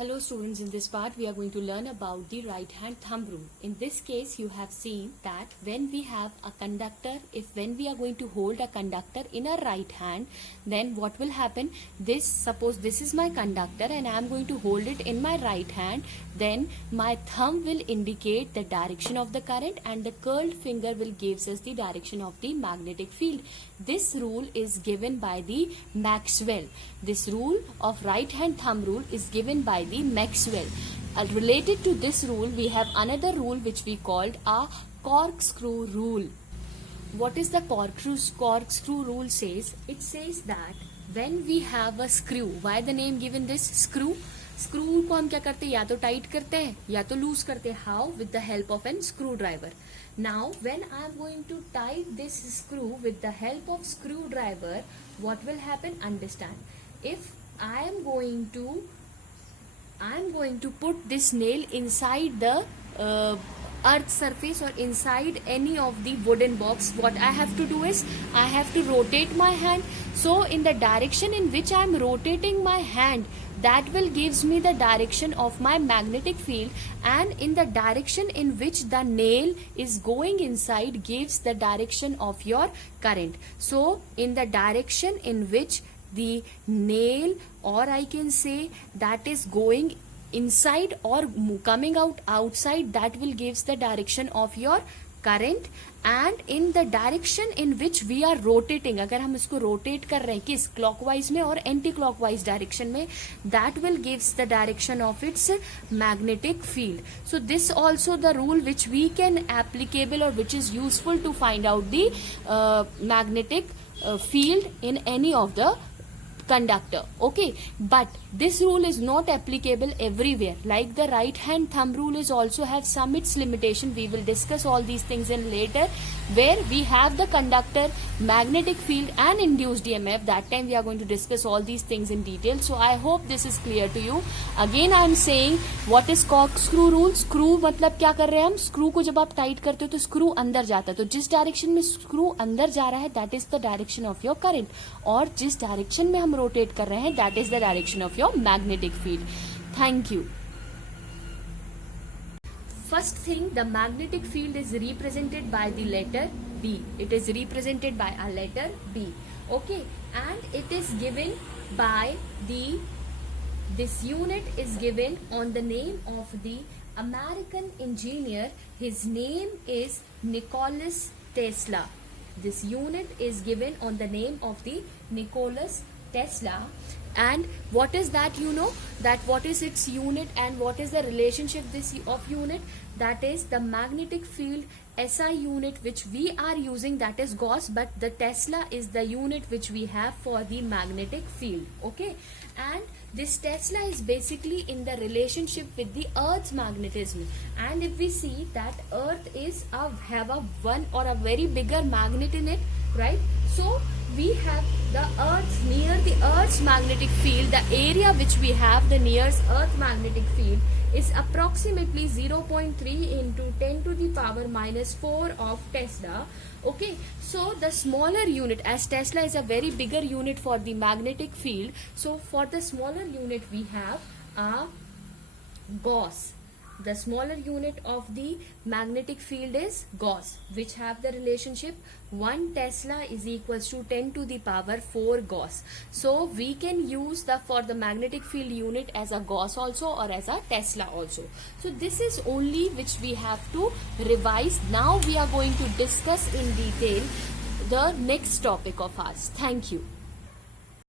Hello students, in this part we are going to learn about the right hand thumb rule. In this case you have seen that when we have a conductor, when we are going to hold a conductor in our right hand, then what will happen? Suppose this is my conductor and I am going to hold it in my right hand, then my thumb will indicate the direction of the current and the curled finger will gives us the direction of the magnetic field. This rule is given by the Maxwell. This rule of right hand thumb rule is given by the Maxwell. Related to this rule, we have another rule which we called a corkscrew rule. What is the corkscrew rule says? It says that when we have a screw, why the name given this screw? Screw को हम क्या करते हैं, या तो tight करते हैं या तो लूज करते हैं. How? With the help of an screwdriver. Now when I am going to tight this screw with the help of screwdriver, what will happen? Understand. If I am going to put this nail inside the earth surface or inside any of the wooden box, what I have to do is I have to rotate my hand. So in the direction in which I am rotating my hand, that will gives me the direction of my magnetic field, and in the direction in which the nail is going inside gives the direction of your current. So in the direction in which the nail, or I can say that is going inside or coming outside, that will gives the direction of your current. And in the direction in which we are rotating, अगर हम इसको rotate कर रहे हैं किस clockwise में और anti clockwise direction में, that will gives the direction of its magnetic field. So this also the rule which we can applicable or which is useful to find out the magnetic field in any of the conductor. Okay, but this rule is not applicable everywhere. Like the right hand thumb rule is also have some its limitation. We will discuss all these things in later, where we have the conductor, magnetic field and induced EMF. That time we are going to discuss all these things in detail. So I hope this is clear to you. Again I am saying, what is corkscrew rule? Screw मतलब क्या कर रहे हैं हम? Screw को जब आप tight करते हो तो screw अंदर जाता है, तो जिस डायरेक्शन में screw अंदर जा रहा है, that is the direction of your current, और जिस डायरेक्शन में हम रोटेट कर रहे हैं, that is the direction of your magnetic field. Thank you. First thing, the magnetic field is represented by the letter B. It is represented by a letter B. Okay, and it is given by this unit is given on the name of the American engineer. His name is Nikola Tesla. This unit is given on the name of the Nikola Tesla. And what is that? You know that what is its unit and what is the relationship of unit? That is the magnetic field SI unit which we are using, that is Gauss, but the Tesla is the unit which we have for the magnetic field. Okay, and this Tesla is basically in the relationship with the Earth's magnetism. And if we see that Earth is have a one or a very bigger magnet in it, right? So we have the Earth, near the Earth's magnetic field, the area which we have the nearest Earth magnetic field is approximately 0.3 into 10 to the power minus 4 of Tesla. Okay, so the smaller unit, as Tesla is a very bigger unit for the magnetic field, so for the smaller unit we have a Gauss. The smaller unit of the magnetic field is Gauss, which have the relationship 1 Tesla is equals to 10 to the power 4 Gauss. So we can use for the magnetic field unit as a Gauss also or as a Tesla also. So this is only which we have to revise. Now we are going to discuss in detail the next topic of ours. Thank you.